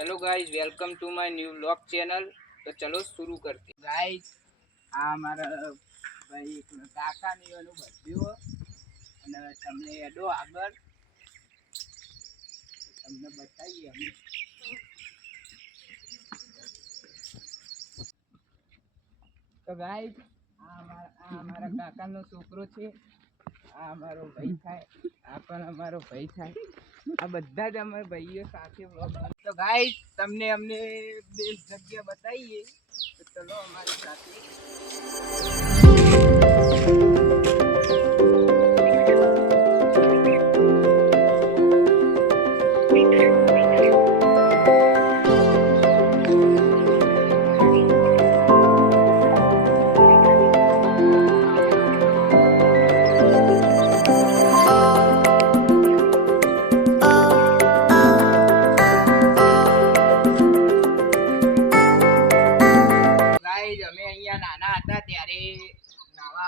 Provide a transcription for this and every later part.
Hello guys welcome to my new vlog channel तो चलो शुरू करते गाइस આ અમારા ભાઈ કાકાની એનું બધ્યું અને તમને એડો આગળ તો તમને બતાવીએ અમે તો ગાઈસ આ અમારા આ અમારા કાકાનો છોકરો છે આ અમારો ભાઈ થાય આ પણ અમારો ભાઈ થાય આ બધા જ અમે ભાઈઓ સાથે vlog બનાવીએ. તો ગાઈસ તમને અમને બે જગ્યા બતાવીએ. તો ચલો અમારી સાથે. ગાઈસ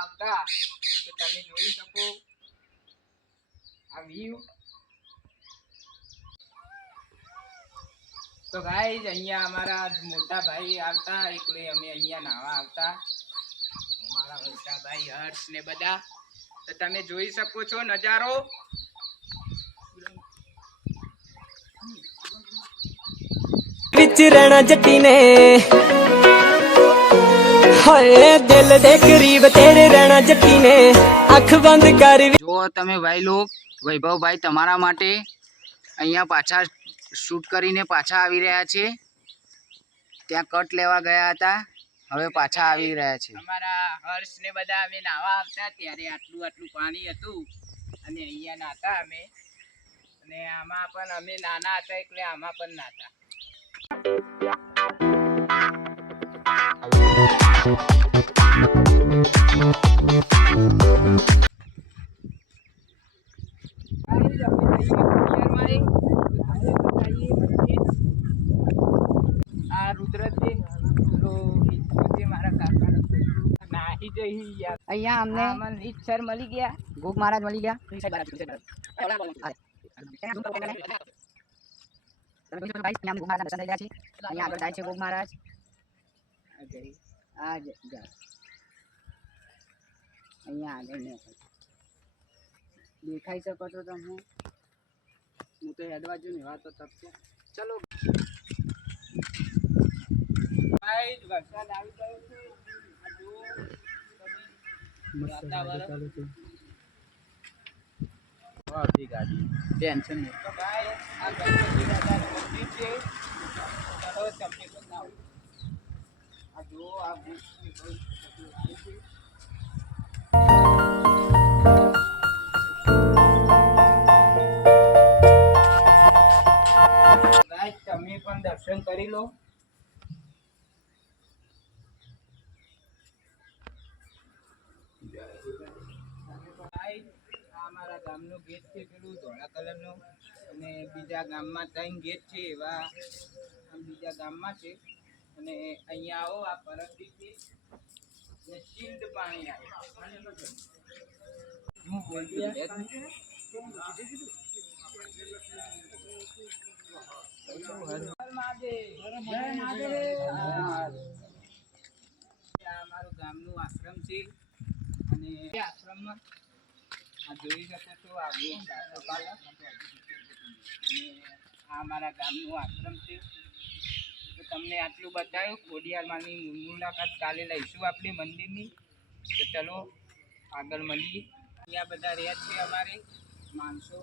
આવતા તો તમે જોઈ શકો આ વ્યૂ તો ગાઈસ અહીંયા અમારા મોટા ભાઈ આવતા એટલે અમે અહીંયા નાવા આવતા અમારા મોટા ભાઈ હર્ષ ને બધા તો તમે જોઈ શકો છો નજારો ਵਿੱਚ ਰਹਿਣਾ ਜੱਟੀ ਨੇ ਹਾਏ ਦਿਲ ਦੇ ਕਰੀਬ ਤੇਰੇ ਰਹਿਣਾ ਜੱਟੀ ਨੇ ਅੱਖ ਬੰਦ ਕਰ જો તમે ભાઈ લોક વૈભવભાઈ તમારા માટે અહીંયા પાછા શૂટ કરીને પાછા આવી રહ્યા છે ત્યાં કટ લેવા ગયા હતા હવે પાછા આવી રહ્યા છે અમારા હર્ષ ને બધા અમે નાવા આવતા ત્યારે આટલું આટલું પાણી હતું અને અહીંયા નાતા અમે અને આમાં પણ અમે નાના હતા એટલે આમાં પણ નાતા અહીંયા અમને આમાં રીતસર મળી ગયા. ગોપ મહારાજ મળી ગયા. અમને. અહીંયા આગળ જાય છે ગોપ મહારાજ. આ જ. અહીંયા આગળ ને દેખાઈ શકો છો તમે. હું તો હેડવા જો ને એવા તો તપશે ચલો વરસાદ આવી ગયો છે વાતાવરણ આવતી ગાડી. ટેન્શન નહીં. તો ગાઈસ આ ગણપતિ મંદિર છે. ચલો તમને બતાવું. આ જો આ તમે પણ દર્શન કરી લો. અમારા ગામનો ગેટ છે, પેલું ધોળા કલરનો. અને બીજા ગામમાં ત્રણ ગેટ છે એવા. બીજા ગામમાં છે. અને અહીંયા આવો આ પરબડી છે ને ચીલ્ડ પાણી આવે. હું બોલતી આ? અમારું ગામનું આશ્રમ છે. અને આશ્રમમાં આ જોઈ શકો છો આ અને આ મારા ગામનું આશ્રમ છે. તો તમને આટલું બતાવ્યું ખોડિયારમાંની મુલાકાત કાલે લઈશું આપણે મંદિરની. તો ચલો, આગળ મળીએ. અહીંયા બધા રહ્યા છે અમારે માણસો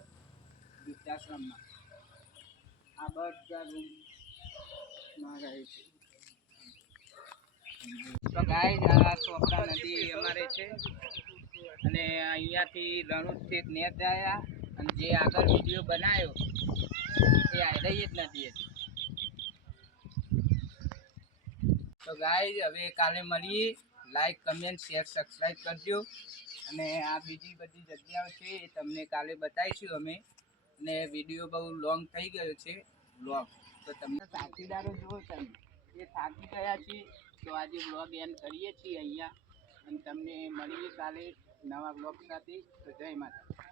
વૃદ્ધાશ્રમમાં. આ બધા રૂમમાં રહે છે. તો ગાય આ ચોપડા નદી અમારે છે. અને અહીંયાથી રણુજ નેત આવ્યા અને જે આગળ વીડિયો બનાવ્યો, એ આયરાઈ જ નથી હતી. તો ગાઈઝ હવે કાલે મળીએ લાઈક કમેન્ટ શેર સબસ્ક્રાઈબ કરજો. અને આ બીજી બધી જગ્યાઓ છે એ તમને કાલે બતાવીશું અમે. અને વીડિયો બહુ લોંગ થઈ ગયો છે બ્લોગ તો તમને સાથીદારો જુઓ તમે. એ થાકી ગયા છે. તો આજે બ્લોગ એન્ડ કરીએ છીએ અહીંયા. અને તમને મળીએ કાલે નવા બ્લોગ સાથે. તો જય માતા